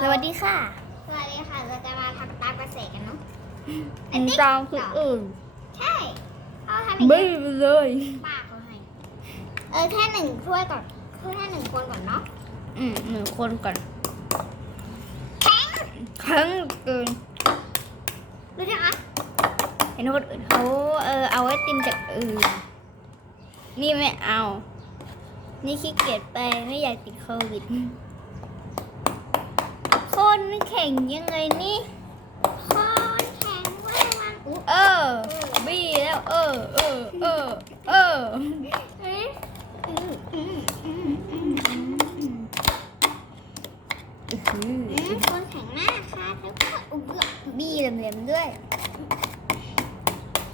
สวัสดีค่ะ สวัสดีค่ะ เราจะมาทำตามกระแสกันเนาะอันตามคืออื่น ใช่เขาทำอย่างไม่นี้ไปเลยป้าเขาให้เออแค่หนึ่งถ้วยก่อนแค่หนึ่งคนก่อนเนาะ อืมหนึ่งคนก่อนครั้งเกินดูสิคะเห็นคนอื่นเขาเออเอาไอติมจากอื่น นี่ไม่เอา นี่ขี้เกียจไปไม่อยากติดโควิดคนแข่งยังไงนี่คอนแข็งเว่าวันอุ๊เออ บี้แล้ว เออ เออ เออ เออ เอ๊ะอืมอืมอืมอืมอืมอืมอืมคนแข็งมากค่ะแล้วก็อุ๊บบี้เหลี่ยมๆด้วย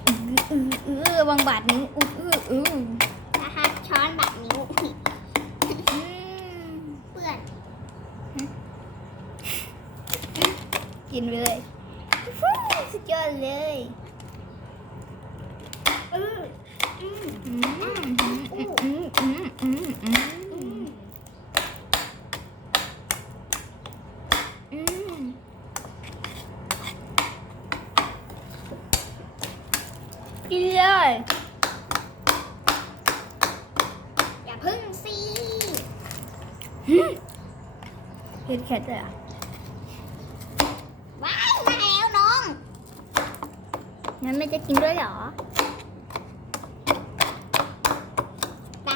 อืออืออือบางบาดนิ้วอืออืออือนะคะช้อนแบบนิ้ว อืม เปื้อน กินไปเลยฟู้สุดยอดเลยอืมอืมอืมอืมอืมอืมอืมอืมอืมกินเลยอย่าพึ่งสิเผ็ดแค่เลยอะ ว้ายมาแล้วน้อง งั้นไม่จะกินด้วยเหรอไป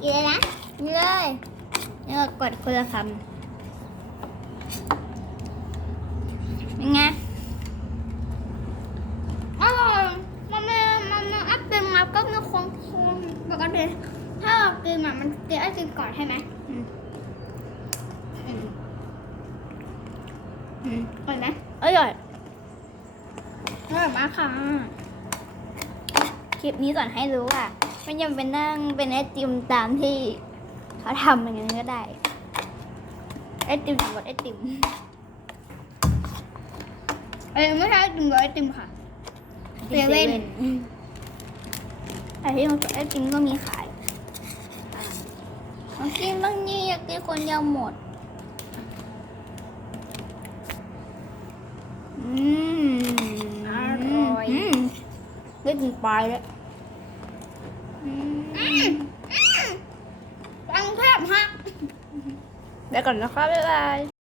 กินเลยนะกินเลยแล้วก็กดคนละคำเป็นไงอร่อยมันไม่มันมันอัพเป็นมาก็มีคนคนปกติถ้าเรากินอะมันกินไอติมก่อนใช่ไหมอืมอืมอืมอร่อยไหมอร่อย ร่อยมากค่ะ คลิปนี้สอนให้รู้ว่าไม่จำเป็นนั่งเป็นไอติมตามที่เขาทำอย่างนั้นก็ได้ ไอติมสำหรับไอติมเอ้ยไม่ใช่ไอติมกับไอติมค่ะเซเว่นแต่ที่มันไอติมก็มีขายมากินบ้างนี่อยากกินคนเดียวหมด อืม อร่อย ม ได้กินปลายแล้วอืมอืมอืมฟังแทบฮะไปก่อนนะคะบ๊ายบาย